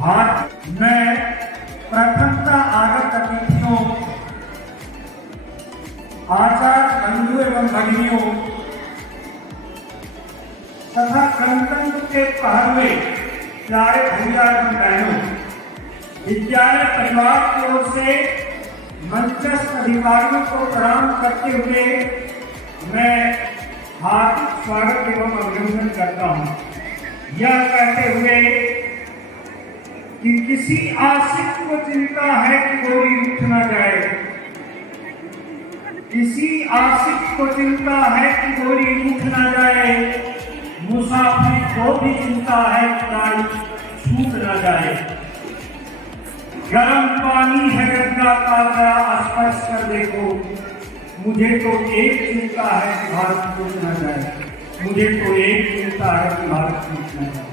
भारत में प्रथमता आगत अतिथियों, आचार्य बंधु एवं भगिनियों तथा गणतंत्र के पहलवे प्यारे भैया एवं बहनों, विद्यालय परिवार की ओर से मंचस्थ अधिकारियों को प्रणाम करते हुए मैं हार्दिक स्वागत एवं अभिनंदन करता हूँ। यह कहते हुए कि किसी आशिक को चिंता है कि गोरी उठ न जाए, किसी आशिक को चिंता है कि गोरी उठ न जाए, मुसाफिर को भी चिंता है कि गाड़ी छूट न जाए। गर्म पानी है गंगा का, जरा स्पर्श कर देखो, मुझे तो एक चिंता है कि भारत छूट न जाए, मुझे तो एक चिंता है कि भारत छूट न जाए।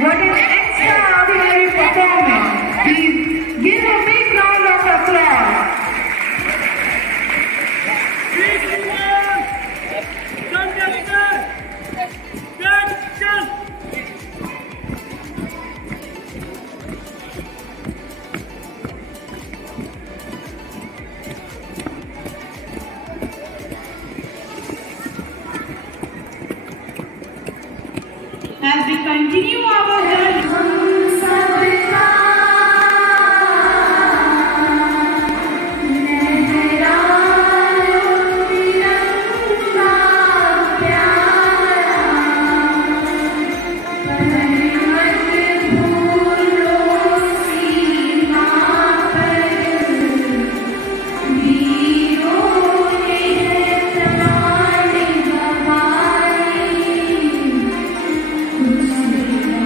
What an extraordinary performance. Please give a big continue our journey.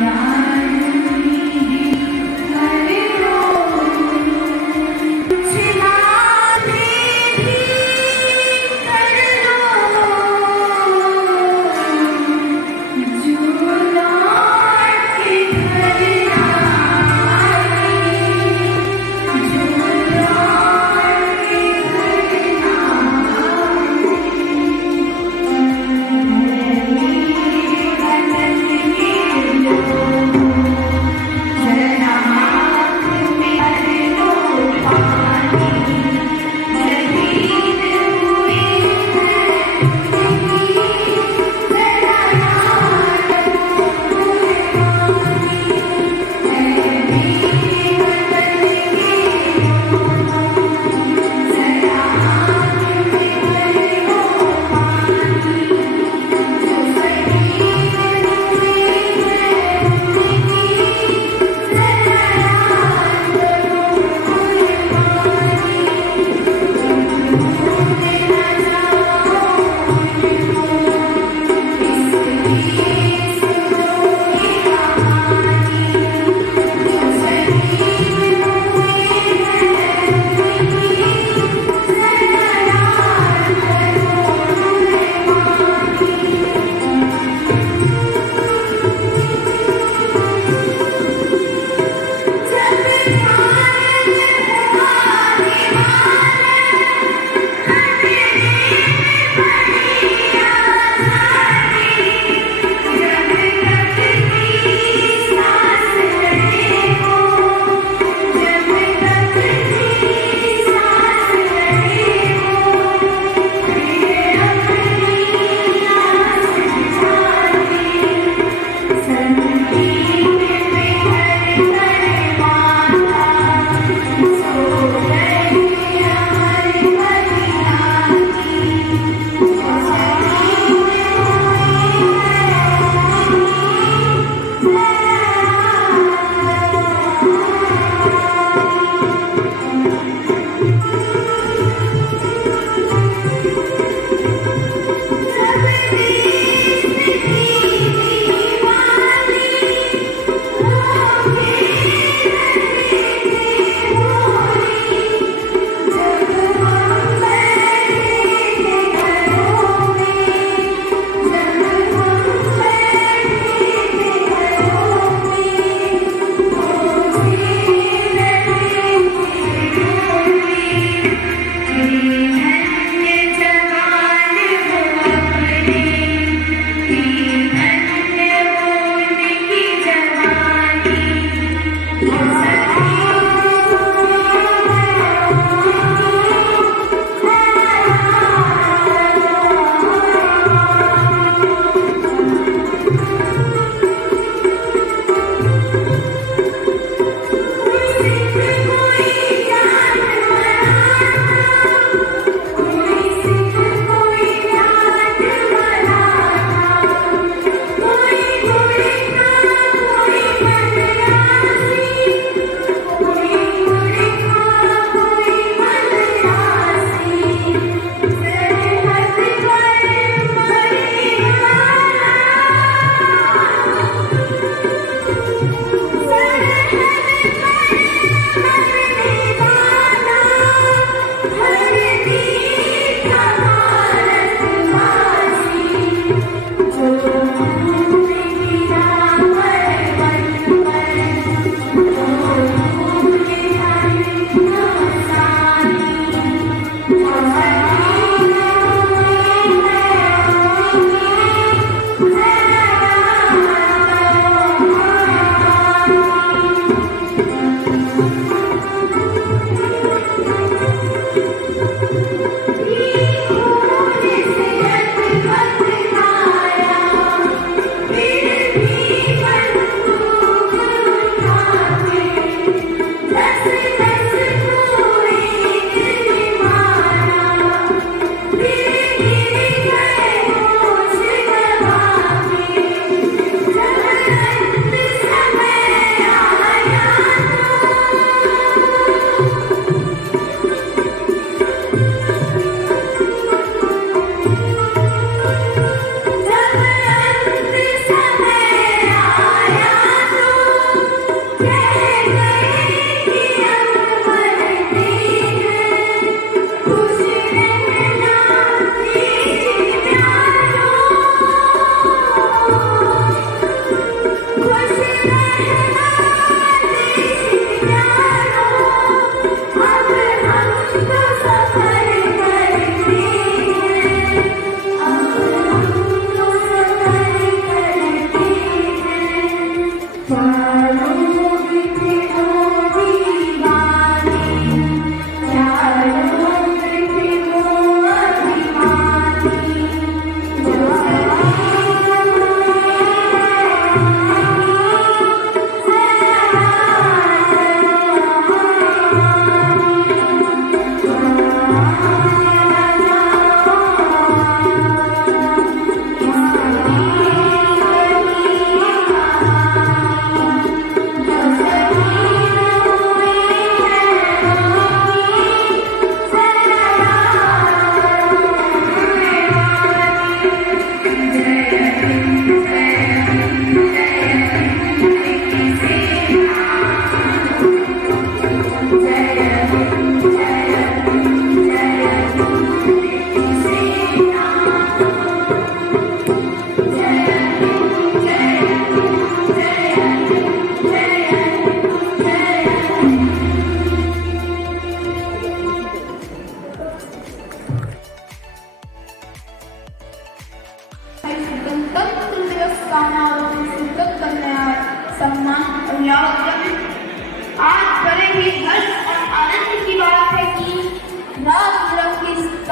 Yeah.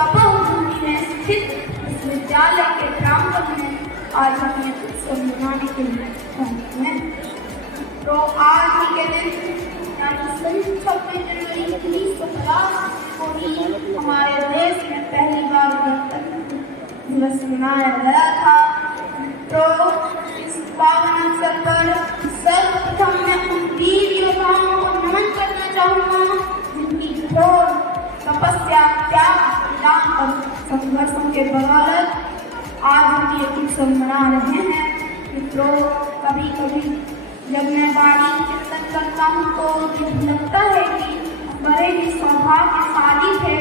तपोभूमि में स्थित इस विद्यालय के प्रांगण में आज हम ये उत्सव मनाने के लिए पहुंचे हैं। तो आज ही के दिन यानी 26 जनवरी 1950 को ही हमारे देश में पहली बार गणतंत्र दिवस मनाया गया था। तो इस पावन अवसर पर सर्वप्रथम मैं उन वीर योद्धाओं को नमन करना चाहूँगा जिनकी घोर तपस्या, त्याग, बलिदान और संघर्षों के बदौलत आज हम ये उत्सव मना रहे हैं। मित्रों, कभी कभी जब मैं वाणी चिंतन करता हूँ तो मुझे लगता है कि बड़े ही सौभाग्यशाली थे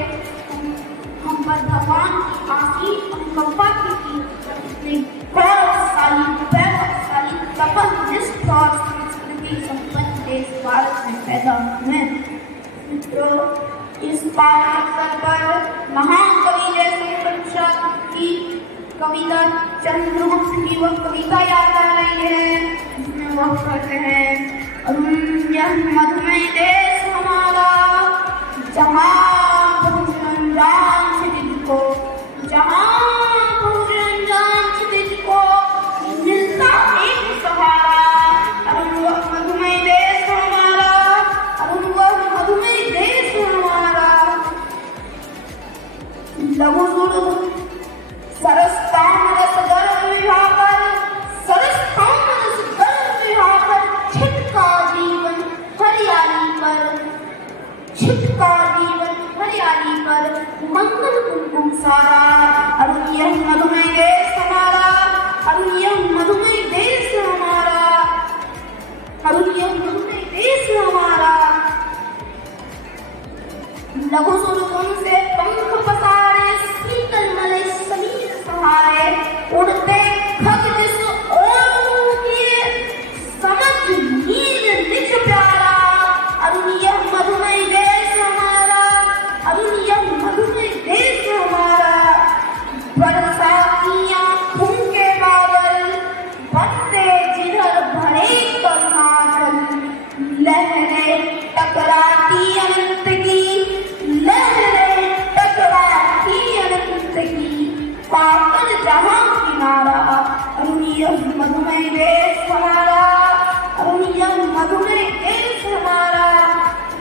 हम पर भगवान की आशीष अनुकंपा की इतने गौरवशाली, वैभवशाली, तपनिष्ठ और संस्कृति संपन्न देश भारत में पैदा हुए हैं। मित्रों, इस पावन अवसर पर महान कवि जयशंकर की कविता चंद्रगुप्त की वह कविता याद आ रही है जिसमें वह कहते हैं, यह मधुमय देश हमारा जहाँ भूषण जान क्षितिज को, जहाँ भूषण जान क्षितिज को मिलता एक सहारा। अरुण वह मधुमय देश हमारा, अरुण वह मधुमय देश हमारा। लघु सुर सरसताम रस गर्भ विभाकर, सरसताम रस गर्भ विभाकर, छिटका जीवन हरियाली पर, छिटका जीवन हरियाली पर, मंगल कुमकुम सारा। अरुण यह मधुमय देश हमारा, अरुण यह मधुमय देश हमारा, अरुण यह मधुमय देश हमारा। लघु सुर से पंख पसारे, शीतल मलय शरीर सहारे, उड़ते खग जिस ओर किए, समझ नींद निज प्यारा। अरुण यह मधुमय देश हमारा, अरुण यह मधुमय देश हमारा। बरसातियां फूंके बादल, बनते जिधर भरे करुणाचल, लहरें टकराती अनंत की, लहरें टकराती अनंत की, पाकर जहां किनारा। अरुण यह मधुमय देश हमारा, अरुण यह मधुमय देश हमारा।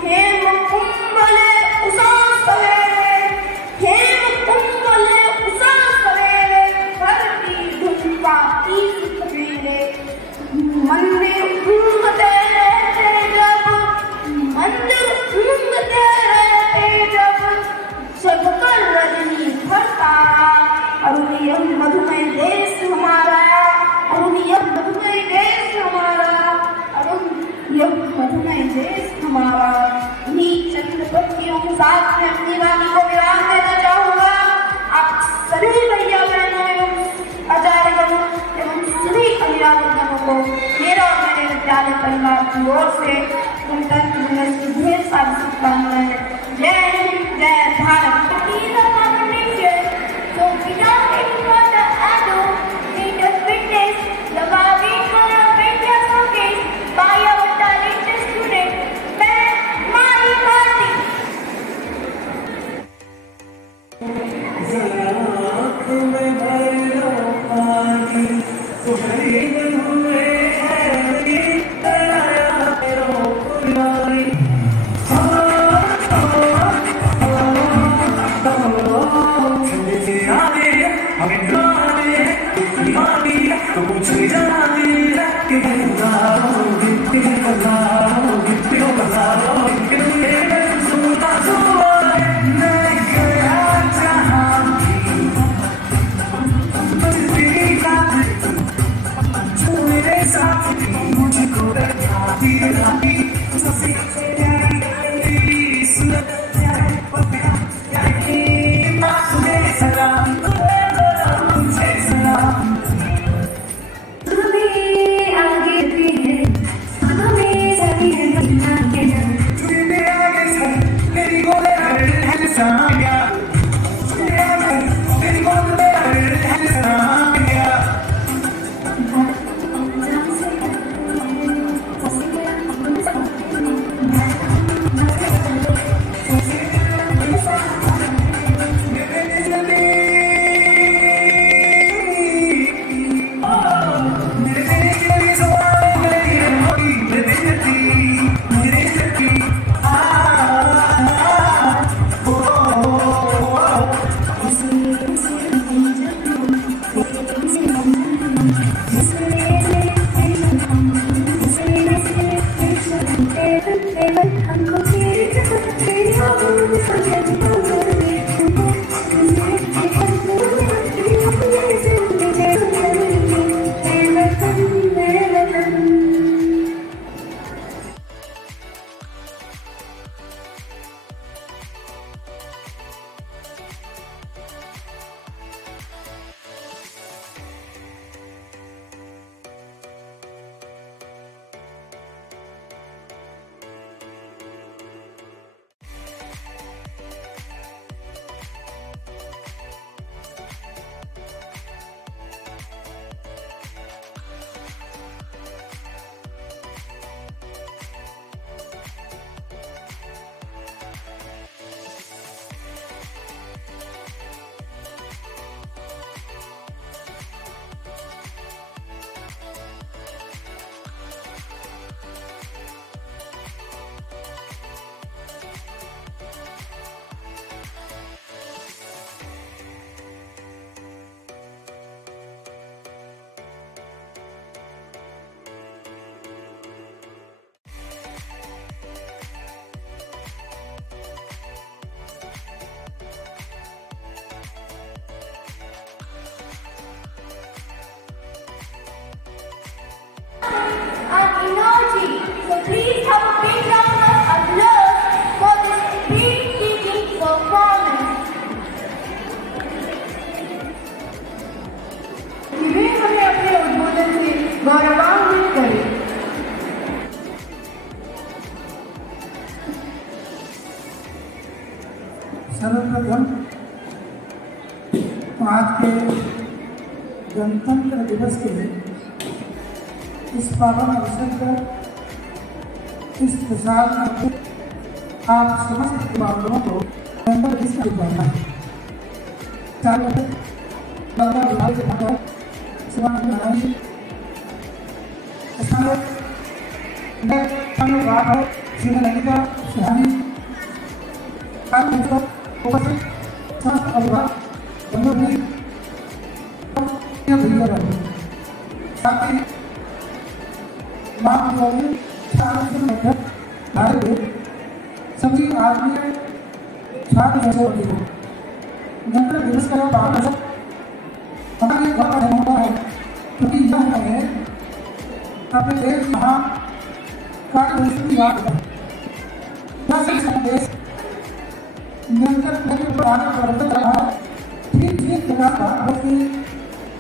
हेम कुंभले उषा सवेरे, हेम कुंभले उषा सवेरे, करती धुन पाती सवेरे। मंदिर घूमते रहते जब, मंदिर घूमते रहते जब, जगकर रजनी भरतारा। अरुण यह मधुमय देश हमारा, अरुण यह मधुमय देश हमारा, अरुण यह मधुमय देश हमारा। इन्हीं चंद पंक्तियों के साथ मैं अपनी वाणी को विराम देना चाहूँगा। आप सभी भैया बहनों एवं आचार्यगणों एवं सभी अभिभावकों को मेरा और मेरे विद्यालय परिवार की ओर से गणतंत्र दिवस की ढेर सारी शुभकामनाएं। जय हिंद, जय Bharat. So without any further ado, let us witness the Bhavin India showcase by our talented student, Mari Kartik. and energy. So please have a big round of applause for this breathtaking performance. वे हमें अपने उद्बोधन से गौरवान्वित करें। सर्वप्रथम आज के गणतंत्र दिवस के इस पावन अवसर पर इस प्रसार में आप समस्त बातों को नंबर इसका दिखाना है। बाबा विभाग के भाग सुबह नारायण स्थानीय बात हो श्रीमती ललिता सुहानी उपस्थित समस्त अभिभावक बंधु भी साथ ही सभी आदमी छात्र गणतंत्र दिवस का पावन अवसर हमारे बहुत अहम है, क्योंकि यह है अपने देश महान कार्यदर्शी की याद है। यह सभी संदेश निरंतर पर आगे बढ़ता रहा है। ठीक प्रकार का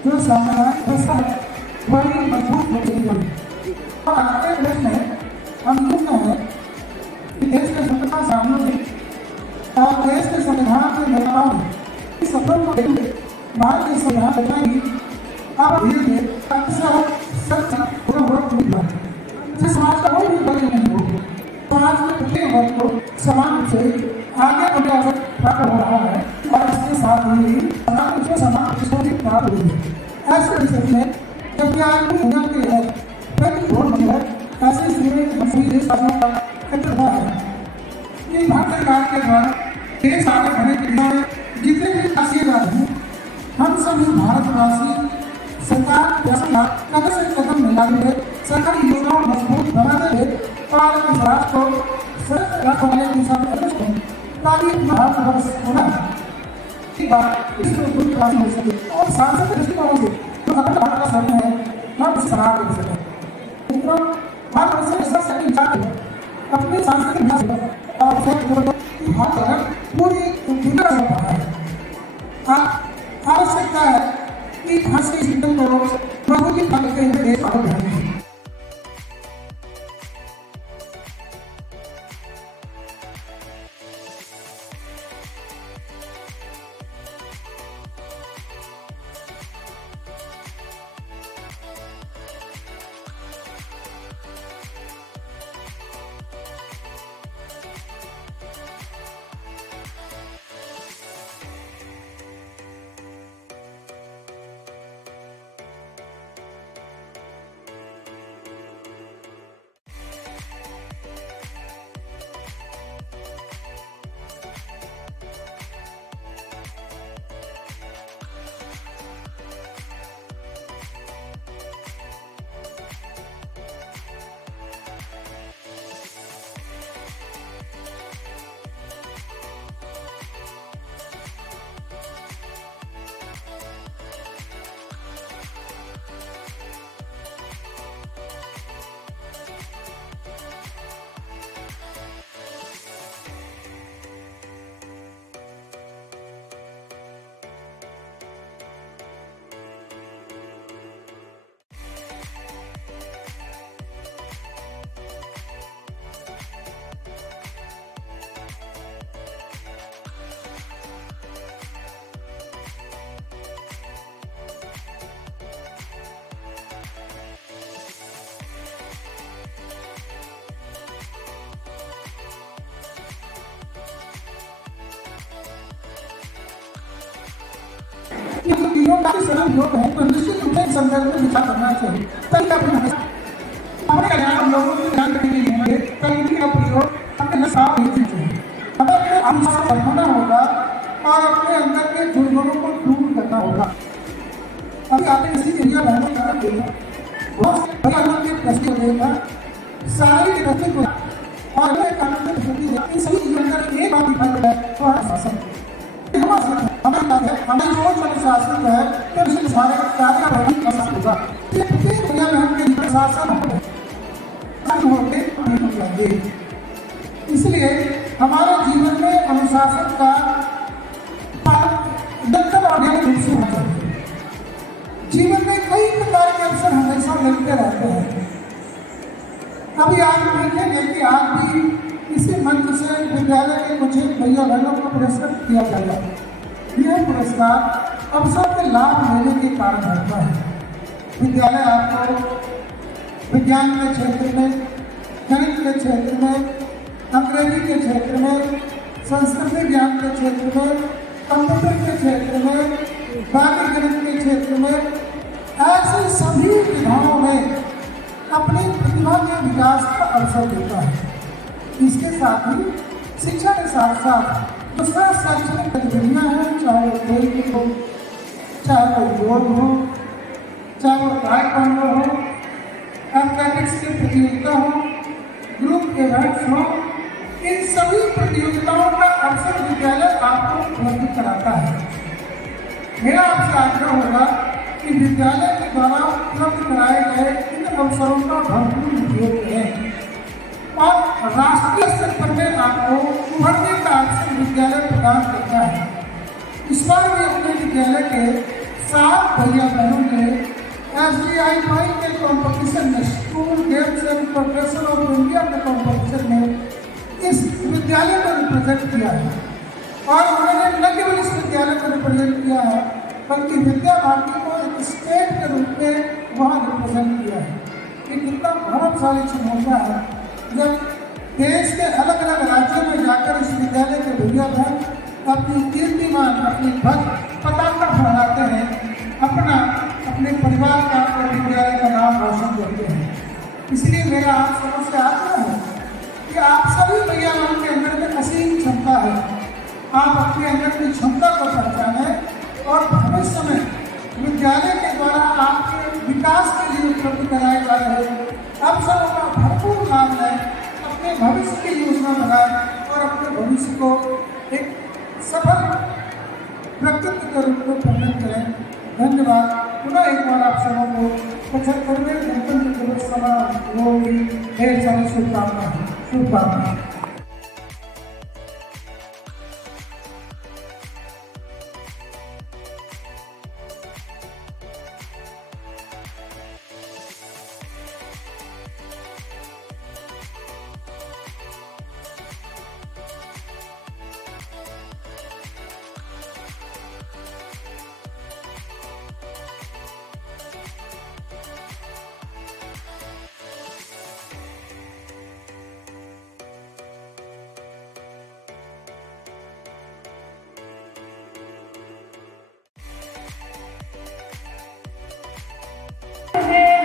जो सामान्य व्यवस्था है वही मजबूत होती है। और आगे देश में हम युक्त हैं कि देश के स्वतंत्रता सामने और देश के संविधान के निर्माण में इस सफर को देखते भारत के संविधान रचना की अब धीरे धीरे अक्सर सच पूरा वर्ग मिल रहा है। जिस समाज का कोई भी वर्ग नहीं हो, समाज में प्रत्येक वर्ग को समान रूप से आगे बढ़ने का अवसर प्राप्त हो रहा है और इसके साथ ही समान रूप से समान प्रतिष्ठा प्राप्त हुई है। ऐसे परिस्थिति में जबकि आज भी दुनिया के लिए प्रति वोट मिली है, ऐसे स्थिति में सभी देशवासियों का क्षेत्र हुआ है। ये भारत सरकार के द्वारा देश आगे बढ़ने के लिए जितने भी राष्ट्रीय राज्य हैं, हम सभी भारतवासी सरकार कदम से कदम मिलाते हुए सरकारी योजनाओं को मजबूत बनाते हुए और इस राष्ट्र को सशक्त रखने की दिशा में ताकि भारतवर्ष होना एक बार इसको दूर हो सके और सांसद दृष्टिकोण से जो अगर भारत का सपना है हम इस सलाह दे सकें। भारत से ऐसा सेटिंग चाहते हैं अपने सांसद के बिना और भारत पूरी दुनिया में रहा है। आवश्यकता है कि भाषा सिस्टम को मजबूती करते हुए देश आगे बढ़े। ये तो तीनों काफी सरल योग है, तो निश्चित रूप से इस संदर्भ में विचार करना चाहिए। तभी अपने कल्याण लोगों के ध्यान रखने के लिए तकनीकी का प्रयोग अपने साथ नहीं चाहिए। हमें अपने अनुसार बढ़ाना होगा और अपने अंदर के दुर्गुणों को दूर करना होगा। अभी आपने इसी एरिया बहनों का देखा, बहुत से भगवान के प्रश्न को देखा, सारे के प्रश्न को और अगले कानून के प्रश्न को इन सभी के अंदर एक बात दिखाई दे रहा है, वो है शासन। हमारी सोच अनुशासन है तो इसलिए सारे कार्य का भविष्य अनुशासन होगा। प्रत्येक दुनिया में हम अनुशासन होते चाहिए। इसलिए हमारे जीवन में अनुशासन का निरंतर और नियमित रूप से होना चाहिए। जीवन में कई प्रकार के अवसर हमेशा मिलते रहते हैं। अभी आप देखेंगे कि आज भी इसी मंच से विद्यालय के कुछ भैया बहनों को पुरस्कृत किया जाएगा। यह पुरस्कार अवसर के लाभ लेने के कारण होता है। विद्यालय आपको विज्ञान के क्षेत्र में, गणित के क्षेत्र में, अंग्रेजी के क्षेत्र में, संस्कृत ज्ञान के क्षेत्र में, कंप्यूटर के क्षेत्र में, बाकी गणित के क्षेत्र में, ऐसे सभी विधाओं में अपनी प्रतिभा के विकास का अवसर देता है। इसके साथ ही शिक्षा के साथ साथ दूसरा शैक्षणिक गतिविधियाँ हैं, चाहे वो खेल हो, चाहे वो योग हो, चाहे वो ताइक्वांडो हो, एथलेटिक्स की प्रतियोगिता हो, ग्रुप इवेंट्स हो, इन सभी प्रतियोगिताओं का अवसर विद्यालय आपको उपलब्ध कराता है। मेरा आपसे आग्रह होगा कि विद्यालय के द्वारा उपलब्ध कराए गए इन अवसरों का भरपूर उपयोग करें और राष्ट्रीय स्तर पर में आपको उभरने का अवसर विद्यालय प्रदान करता है। इस बार भी अपने विद्यालय के 7 भैया बहनों ने SBI के कॉम्पिटिशन में, school games and federation of India के कॉम्पिटिशन में इस विद्यालय को रिप्रेजेंट किया है। और उन्होंने न केवल इस विद्यालय को रिप्रेजेंट किया है बल्कि विद्या भारती को एक स्टेट के रूप में वहाँ रिप्रेजेंट किया है। ये कितना गौरवशाली क्षण होता है जब देश के अलग अलग राज्यों में जाकर इस विद्यालय के भैया बहन अपनी कीर्तिमान, अपनी पताका फहराते हैं, अपने परिवार का और विद्यालय का नाम रोशन करते हैं। इसलिए मेरा आप सबों से आग्रह है कि आप सभी भैया बहन के अंदर में असीम क्षमता है। आप अपने अंदर की क्षमता को पहचानें और भविष्य में विद्यालय के द्वारा आपके विकास के लिए उपलब्ध कराए जा रहे अवसरों का भरपूर लाभ लें, अपने भविष्य की योजना बनाएं और अपने भविष्य को एक सफल व्यक्तित्व के रूप में परिणत करें। धन्यवाद। पुनः एक बार आप सबों को 75वें गणतंत्र दिवस समारोह की ढेर सारी शुभकामनाएं।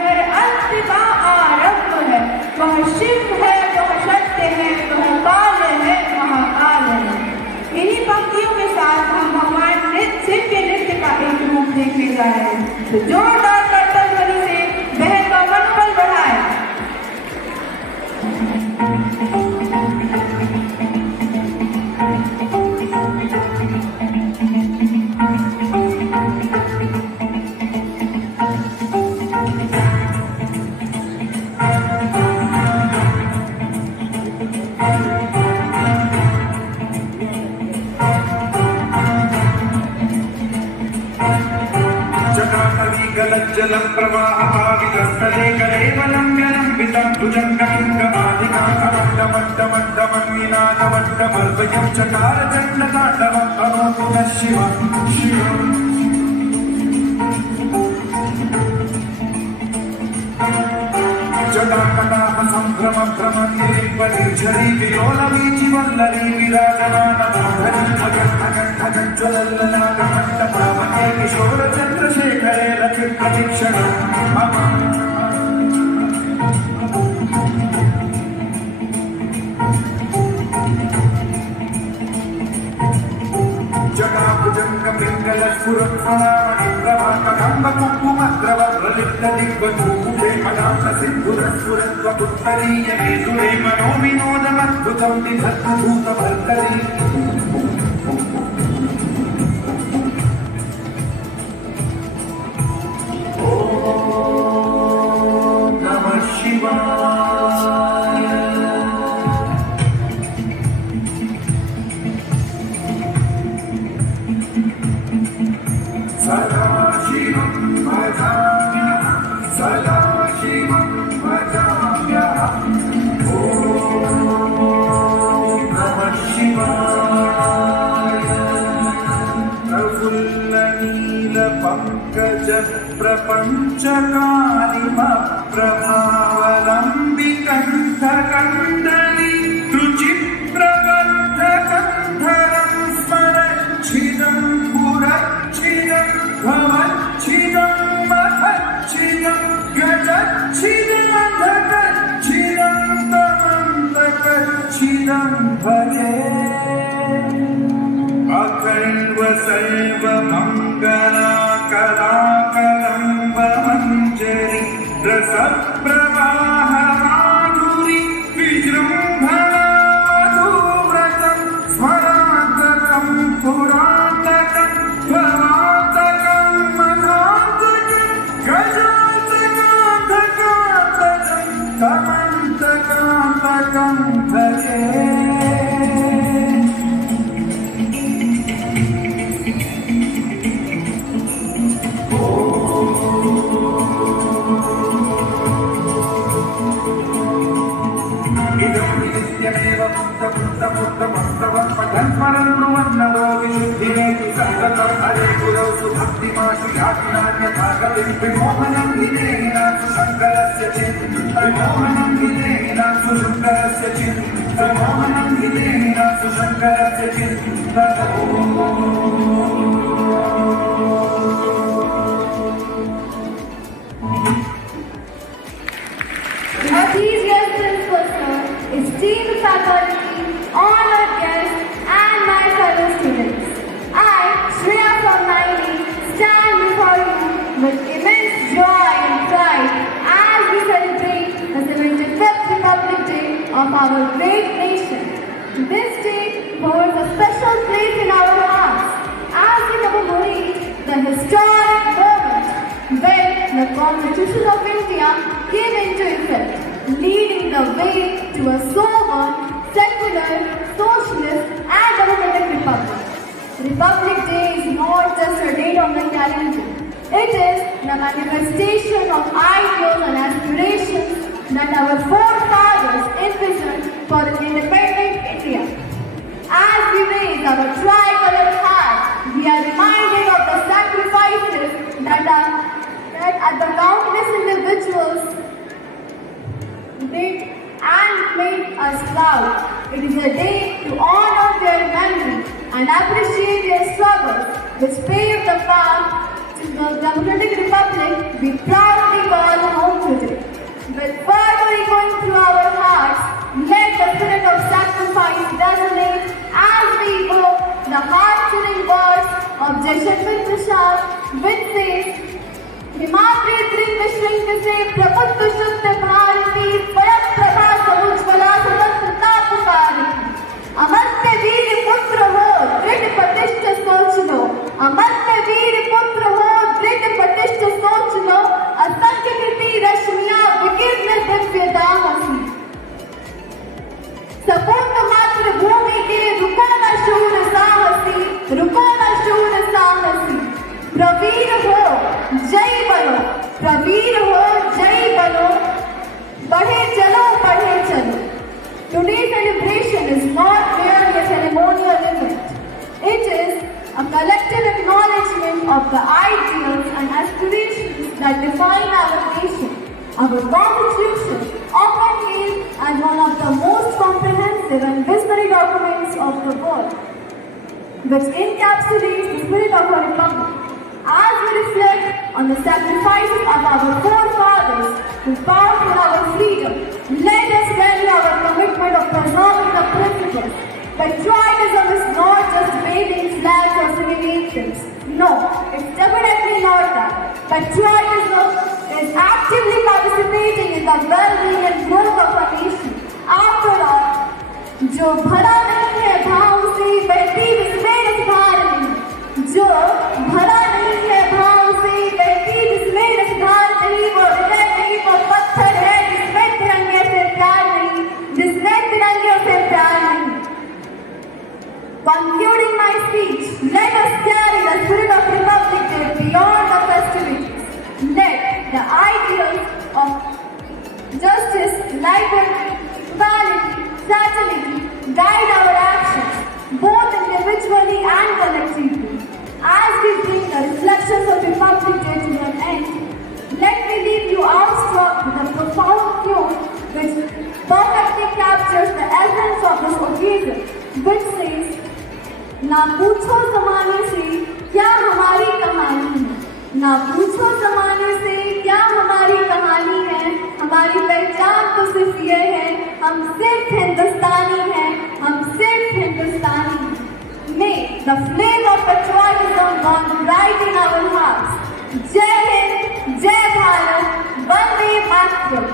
हर अंत का आरंभ है, वह शिव है, वह सत्य है, वह काल है, महाकाल है। इन्हीं पंक्तियों के साथ हम भगवान शिव के नृत्य का एक रूप देखने जा रहे हैं। तो जोरदार करतल ध्वनि से बहन का मनोबल बढ़ाए। जलम प्रवाहपावितस्थले कलेवलम्ब्यलम्बितं भुजङ्गलिङ्गमादिनाथवट्टमट्टमट्टमन्विनाथवट्टमर्वयं चकारचण्डताण्डवं करोतु नः शिवं शिवम्। जटाकटाह सम्भ्रम भ्रमन्निलिम्बनिर्झरी विलोलवीचि वल्लरी विराजमानमाधरी भगज्ज्वलल्ललाटमट्टपावके किशोर चंद्रशेखरे लचित्रशिक्षणं मम जटाभुजंग पिंगलस्फुरत्फलामणिप्रभाककाम्ब कुङ्कुमद्रव प्रलिप्तदिग्वधूते मदान्त सिन्धुरस्फुरत्वपुत्तरीय हेतुरे मनो विनोदमद्भुतं विधद्भूतभर्तरी प्रपञ्चकारिमप्रभावलम्बिकण्ठकण्डली रुचिप्रबद्धकन्धरं स्मरच्छिदं पुरच्छिदं भवच्छिदं मखच्छिदं गजच्छिदमधकच्छिदं तमन्तकच्छिदं भजे अखण्ड सर्वमङ्गलाकलाकलम्बमञ्जरी रसप्रवाह माधुरी विजृम्भणा मधुव्रतं स्मरान्तकं पुरान्तकं भवान्तकं मधान्तकं गजान्तकान्तकान्तकं तमन्तकान्तकं भजे विमोहनं विनेनासु शङ्करस्य चित् विमोहनं विनेनासु शङ्करस्य चित् विमोहनं विनेनासु शङ्करस्य चित् These lessons were served, esteemed faculty, honored guests, and my fellow students. I, Shreya from Naini, stand before you with immense joy and pride as we celebrate the 75th Republic Day of our great nation. This day holds a special place in our hearts as we commemorate the historic moment when the Constitution of India came into effect, leading the way to a sovereign, secular, socialist and democratic republic. Republic Day is not just a date on the calendar. It is the manifestation of ideals and aspirations that our forefathers envisioned for an independent India. As we raise our tricolored hat, we are reminded of the sacrifices that the countless individuals did and made us proud. It is a day to honor their memory and appreciate their struggles, which paved the path to the democratic republic we proudly call home today. With fervor echoing through our hearts, let the spirit of sacrifice resonate as we evoke the heart-chilling words of Jashwant Prasad, which says, Himadri त्रिंग श्रृंग से प्रबुद्ध शुद्ध भारती स्वयं प्रभा समुज्ज्वला स्वतंत्रता पुकारी अमर्त्य वीर पुत्र हो दृढ़ प्रतिष्ठ सोच लो अमर्त्य वीर पुत्र हो दृढ़ प्रतिष्ठ सोच लो असंख्य कृति रश्मियां विकीर्ण दिव्यता हसी सपूर्ण मातृभूमि के रुको न शूर साहसी रुको न शूर साहसी प्रवीर हो जय बनो प्रवीर हो जय बनो बढ़े चलो Today's celebration is not merely a ceremonial event. It is a collective acknowledgement of the ideals and aspirations that define our nation. Our Constitution, often hailed as one of the most comprehensive and visionary documents of the world, which encapsulates the spirit of our republic. As we reflect on the sacrifices of our forefathers who fought for our freedom, let us value our commitment of preserving the principles. Patriotism is not just waving flags or singing anthems. No, it's definitely not that. Patriotism is actively participating in the well-being and growth of our nation. After all, जो भरा नहीं है भाव से बहती विस्मेर धार नहीं, जो भरा नहीं है भाव से बहती विस्मेर धार नहीं, वो हृदय नहीं, वो पत्थर है जिसमें तिरंगे से प्यार नहीं, जिसमें तिरंगे से प्यार नहीं. Concluding my speech, let us carry the spirit of Republic Day beyond the festivities. Let the ideals of justice, liberty, equality, fraternity guide our actions, both individually and collectively. As we bring the reflections of Republic Day to an end, let me leave you awestruck with a profound quote which perfectly captures the essence of this occasion, which says, ना पूछो ज़माने से क्या हमारी कहानी है, ना पूछो ज़माने से क्या हमारी कहानी है, हमारी पहचान तो सिर्फ ये है, हम सिर्फ हिंदुस्तानी हैं, हम सिर्फ हिंदुस्तानी हैं. May the flame of patriotism burn bright in our hearts. जय हिंद, जय भारत, वंदे मातरम.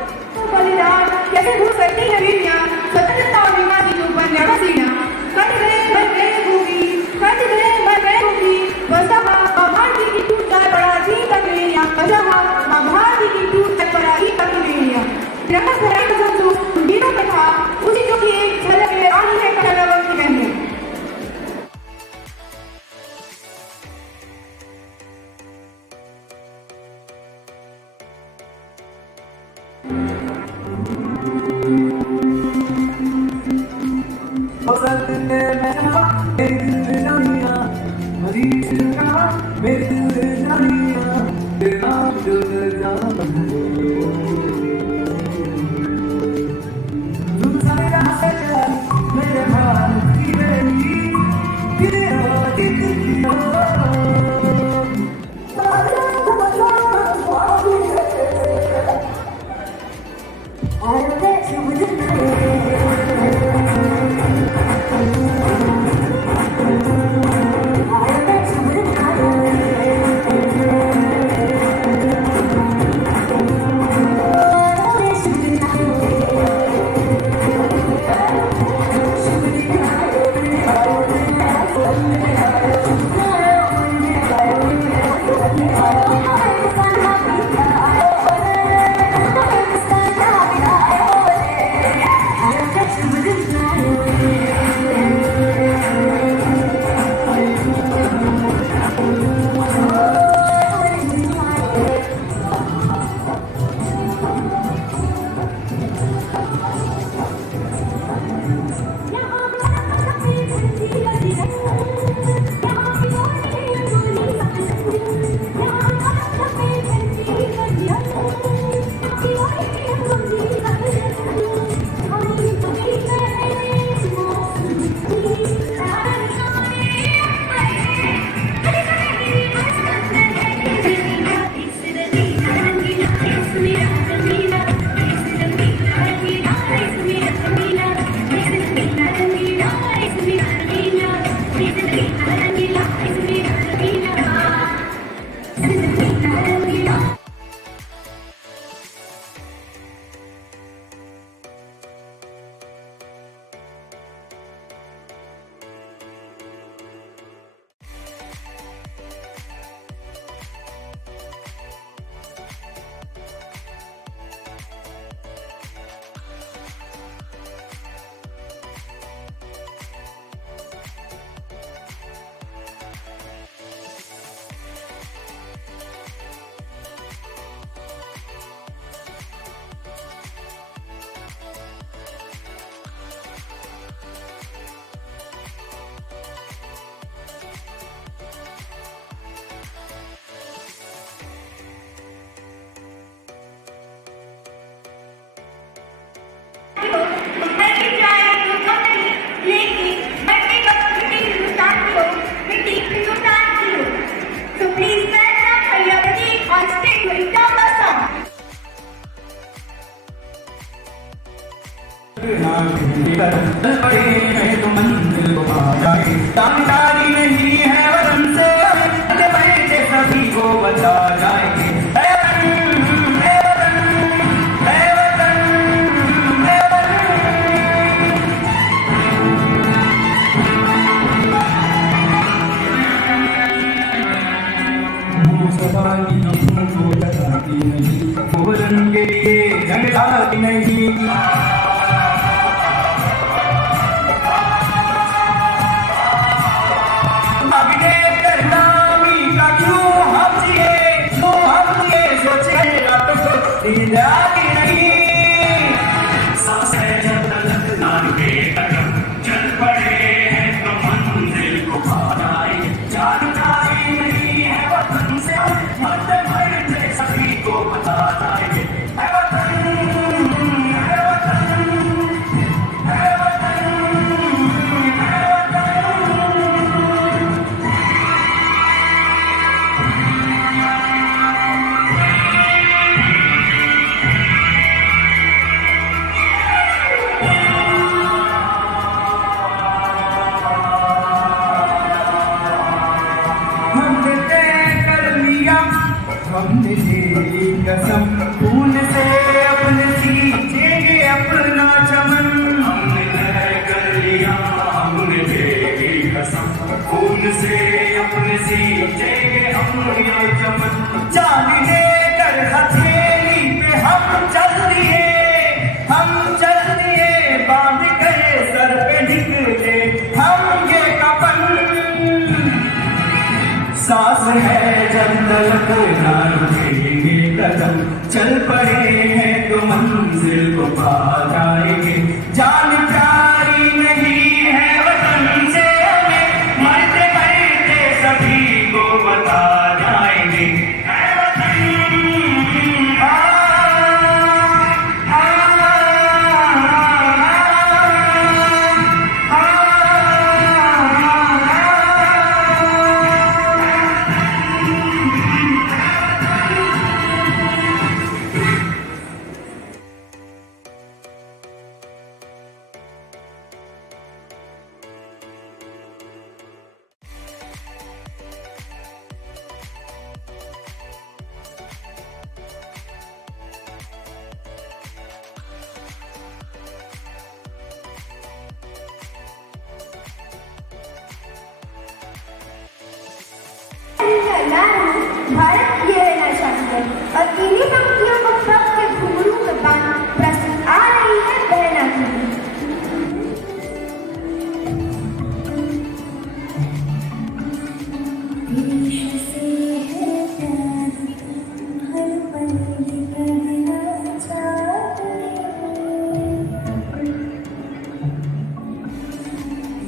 बलिदान कैसे भूल सकती है वीरियां, स्वतंत्रता और निवासी के ऊपर लड़ा सीना, कट गए मर गए भूमि, कट गए मर गए भूमि, वसहा भारती की टूट जाए पड़ा जी तकलीफियां, वसहा भारती की टूट जाए पड़ा जी तकलीफियां. तिरंगा फहराए तो जो वीरों का था, उसी जो की एक झलक में आई है कलावंत की बहनें. याद नहीं सांस है जब तलक नार के कदम चल पड़े हैं तो मंजिल को पाए जानकारी नहीं है वतन से मत मरते सभी को बता जाएंगे है वतन है वतन है वतन है हमने तय कर लिया हमने ली कसम खून से अपने सींचेंगे अपना चमन हमने तय कर लिया हमने तेरी कसम खून से अपने सींचेंगे अपना चमन जान लेकर हथेली पे हम चल दिए बांध कर सर पे निकले हम ये कपन सांस है जब तलक ना रुकेंगे कदम चल पड़े हैं तो मंजिल को पा जाएंगे जान प्यारी नहीं है वतन से हमें मरते मरते सभी को बता जाएंगे है वतन आ, आ, आ, भारत ये रहना चाहिए और इन्हीं पंक्तियों को सब के घुंघरू में बांध प्रस्तुत आ रही है बहना की देश से है प्यार हर पल करना चाहते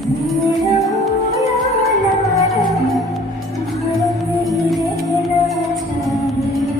मेरा भारत ही रहना चाहिए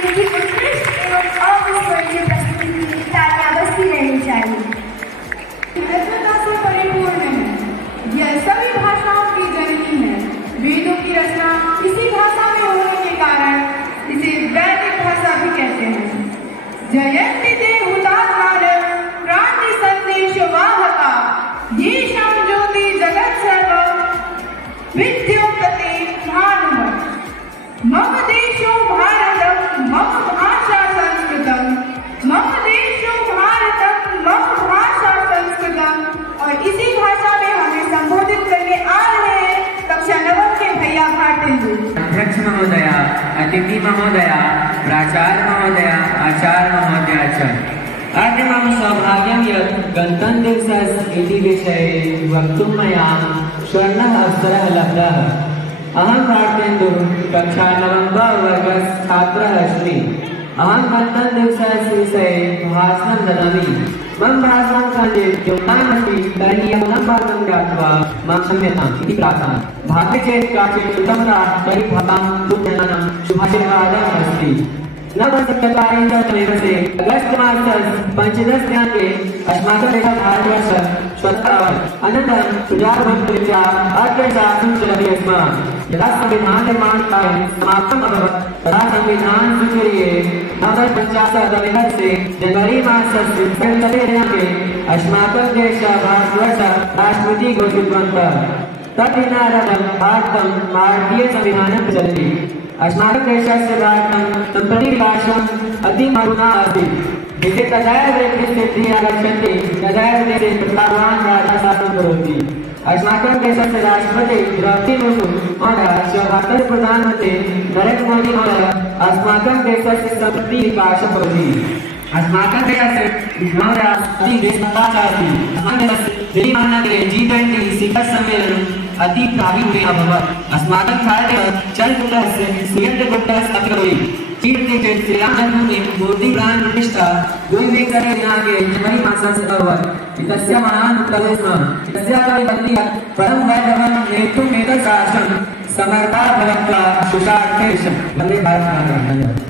इनकी उत्कृष्ट एवं अविस्मरणीय प्रस्तुति की तालियां बजती रहनी चाहिए। अद्भुतता से परिपूर्ण है। यह सभी भाषाओं की जननी है। वेदों की रचना इसी भाषा में होने के कारण इसे वैदिक भाषा भी कहते हैं। जयंती ते हुतात्मानं क्रांति संदेश वाहका येषां ज्योति जगत् सर्वं विद्योतते भानुमत्। मम देशो भारतं मम भाषा संस्कृतं मम देशो भारतं मम भाषा संस्कृतं। और इसी भाषा में हमें संबोधित करके आ रहे हैं कक्षा 9 के भैया भारतेंदु। अध्यक्ष महोदया, अतिथि महोदया, प्राचार्य महोदया, आचार्य महोदया च अद्य मम सौभाग्यं यत् गणतन्त्रदिवसस्य इति विषये वक्तुं मया स्वर्णः अवसरः लब्धः। अहं भारतेन्दुः कक्षा 9 वर्गस्य छात्रः अस्मि। अहं गणतन्त्रदिवसस्य विषये भाषणं ददामि। मम भाषणं खण्डे योगदानमस्ति तर्हि अहं भागं ज्ञात्वा मां क्षम्यताम् इति प्रार्थना। भाग्ये चेत् काचित् उत्तमता तर्हि भवां बुद्धजनानां शुभाशीर्वादः अस्ति। नवसप्तचत्वारिंशत्तमे वर्षे अगस्त मासस्य 15 दिनाङ्के अस्माकं देशः भारतवर्षः स्वतन्त्रः अभवत्। अनन्तरं सुजातभक्तरीत्या अत्र शासनं चलति स्म। यदा संविधाननिर्माणकार्यं समाप्तम् अभवत् तदा संविधानसुचर्ये नवपञ्चाशत्तमे वर्षे जनवरी मासस्य 15 दिनाङ्के अस्माकं देशः भारतवर्षः राष्ट्रपतिः घोषितवन्तः। तद्दिनादारभ्य भारतं भारतीयसंविधानं प्रचलति। अस्माकं देशस्य भारतं सम्प्रति विकासम् अतिमरुना अस्ति। देशे तदा एव स्थितिः आगच्छति तदा एव देशे प्रतापवान् राजा शासनं करोति। अस्माकं देशस्य राष्ट्रपतिः द्रौपदी मुर्मु महोदयः भारतस्य प्रधानमन्त्री नरेन्द्र मोदी महोदयः अस्माकं देशस्य सम्प्रति विकासं करोति। अस्माकं देशस्य महोदयः देशभक्तः अस्ति। अस्माकं देशस्य दिल्लीमहानगरे G20 शिखर सम्मेलनम् अति प्रावीण्येन अभवत्। अस्माकं भारते चन्द्रगुप्तस्य श्रीचन्द्रगुप्तः स्थापितवती। कीर्तिं श्रीरामजन्मभूमिं मूर्तिप्राणप्रतिष्ठा द्विविंशतिः दिनाङ्के जनवरी मासस्य अभवत्। एतस्य महान् उत्सवः स्म। तस्य कविभक्तिः परं वैभवं नेतुम् एतत्शासनं समर्था भवत्वा सुशार्थेषु वन्दे भारतमातरम्।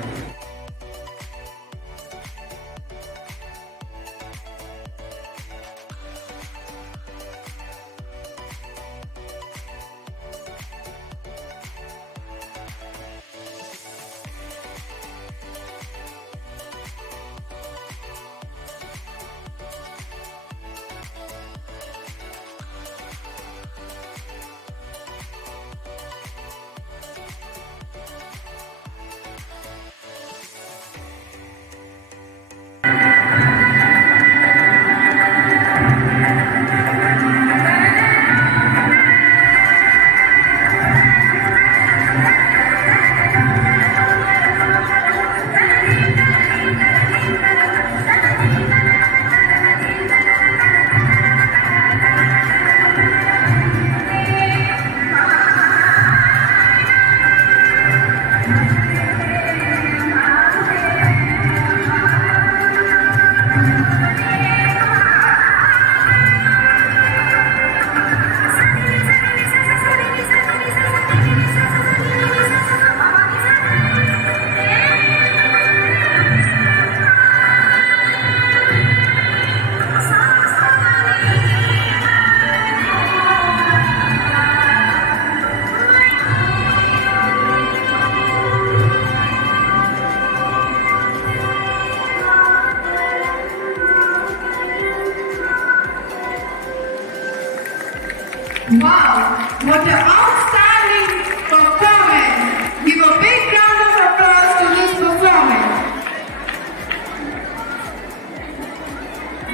What an outstanding performance! Give a big round of applause to this performance.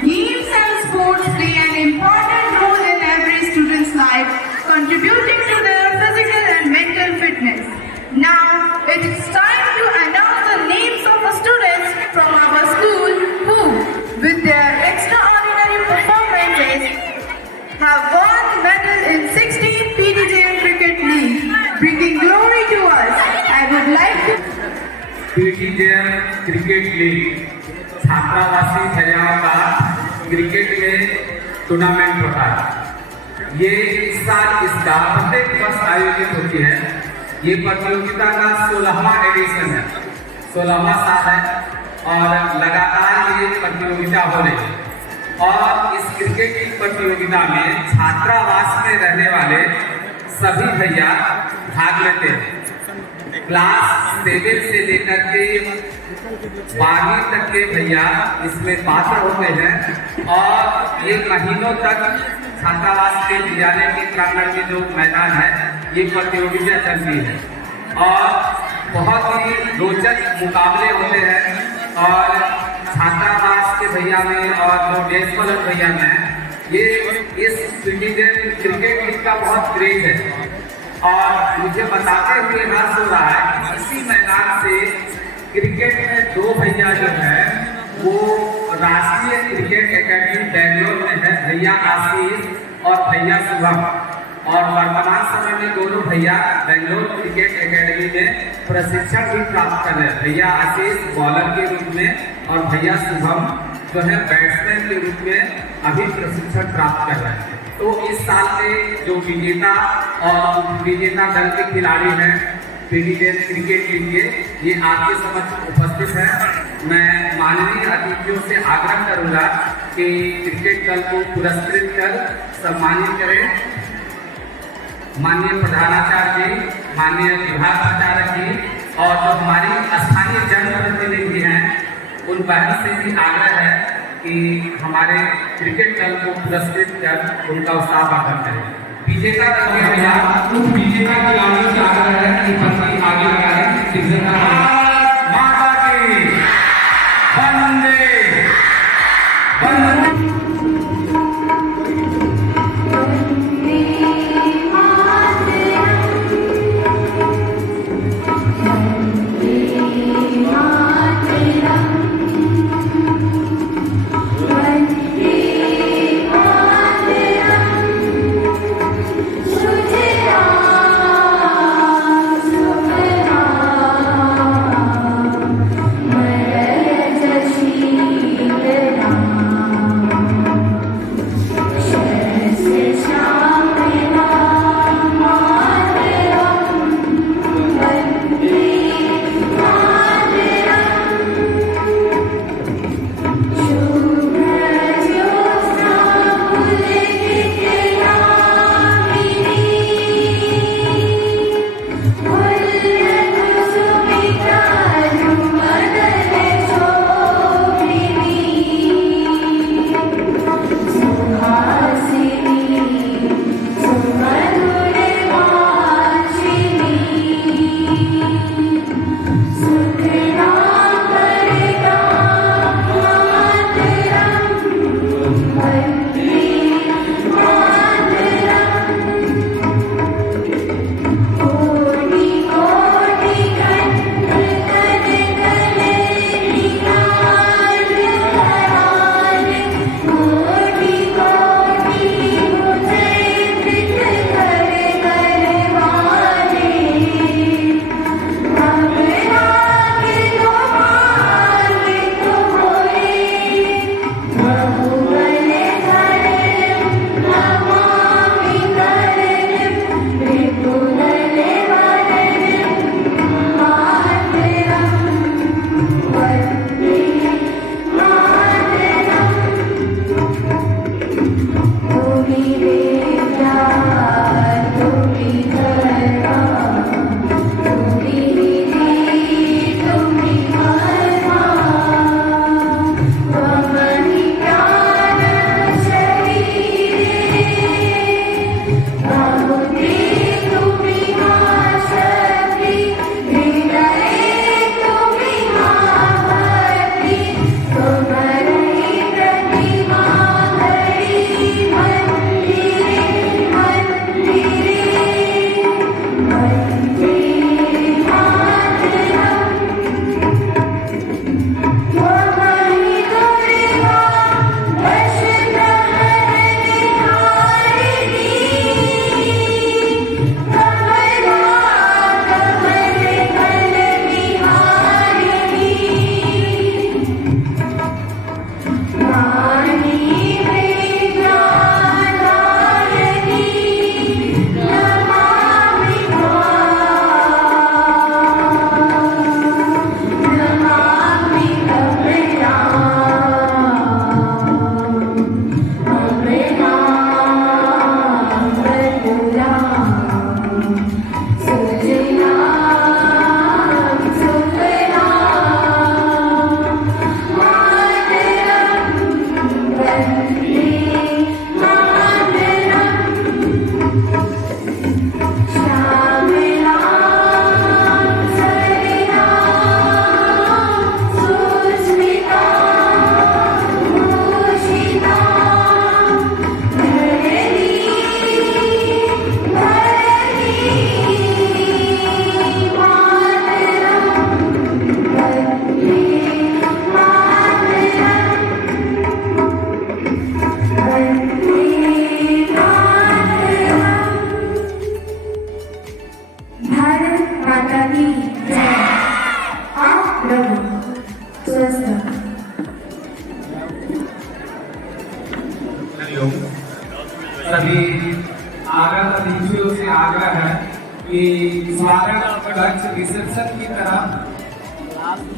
Games and sports play an important role in every student's life, contributing to their physical and mental fitness. Now, it is time to announce the names of the students from our school who, with their extraordinary performances, have won medal in 16 PTJM Cricket League, bringing glory to us. I would like to PTJM cricket league छात्रावासी भैयाओं का cricket में tournament होता है। ये इस साल इसका प्रत्येक वर्ष आयोजित होती है। ये प्रतियोगिता का 16वां एडिशन है, 16वां साल है और लगातार ये प्रतियोगिता हो रही है। और इस क्रिकेट की प्रतियोगिता में छात्रावास में रहने वाले सभी भैया भाग लेते हैं। क्लास 7 से लेकर के 12वीं तक के भैया इसमें पात्र होते हैं और ये महीनों तक छात्रावास के विद्यालय के प्रांगण में जो मैदान है ये प्रतियोगिता चलती है और बहुत ही रोचक मुकाबले होते हैं। और छात्रावास के भैया में और जो नेशनल भैया में ये इस PTJM क्रिकेट लीग का बहुत क्रेज है। और मुझे बताते हुए हर्ष हो रहा है कि इसी मैदान से क्रिकेट में 2 भैया जो है वो राष्ट्रीय क्रिकेट एकेडमी बेंगलोर में है, भैया आशीष और भैया शुभम। और वर्तमान समय में दोनों भैया बेंगलोर क्रिकेट एकेडमी में प्रशिक्षण भी प्राप्त कर रहे हैं। भैया आशीष बॉलर के रूप में और भैया शुभम जो है बैट्समैन के रूप में अभी प्रशिक्षण प्राप्त कर रहे हैं। तो इस साल के जो विजेता और विजेता दल के खिलाड़ी हैं PTJM क्रिकेट लीग के, ये आपके समक्ष उपस्थित है। मैं माननीय अतिथियों से आग्रह करूंगा कि क्रिकेट दल को पुरस्कृत कर सम्मानित करें। माननीय प्रधानाचार्य जी, माननीय विभागाचार्य जी और जो हमारी स्थानीय जनप्रतिनिधि हैं उन बहन से भी आग्रह है कि हमारे क्रिकेट दल को पुरस्कृत कर उनका उत्साह बढ़ाना करें। विजेता दल के भैया उन विजेता खिलाड़ियों से आग्रह है कि पत्नी आगे लगाएं। माता की वंदे वंदे।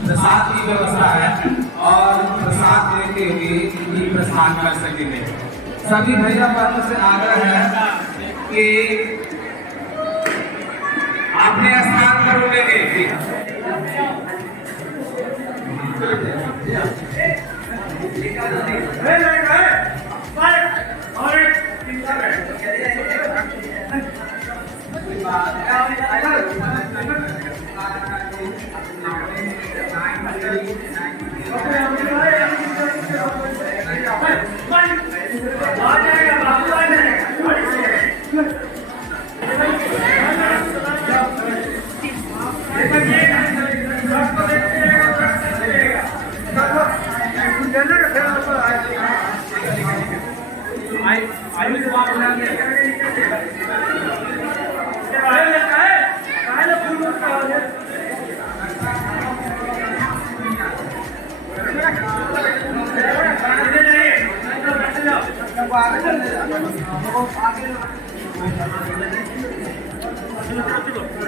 प्रसाद की व्यवस्था है और प्रसाद लेके ही प्रस्थान कर सकेंगे। सभी भैया बहनों से आग्रह है कि अपने स्थान पर रुकेंगे।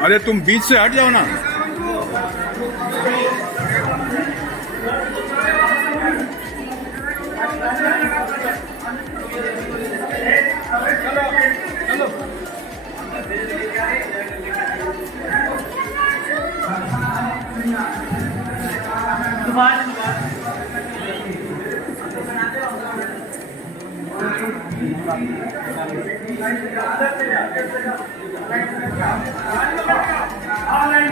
अरे तुम बीच से हट जाओ ना। ऑनलाइन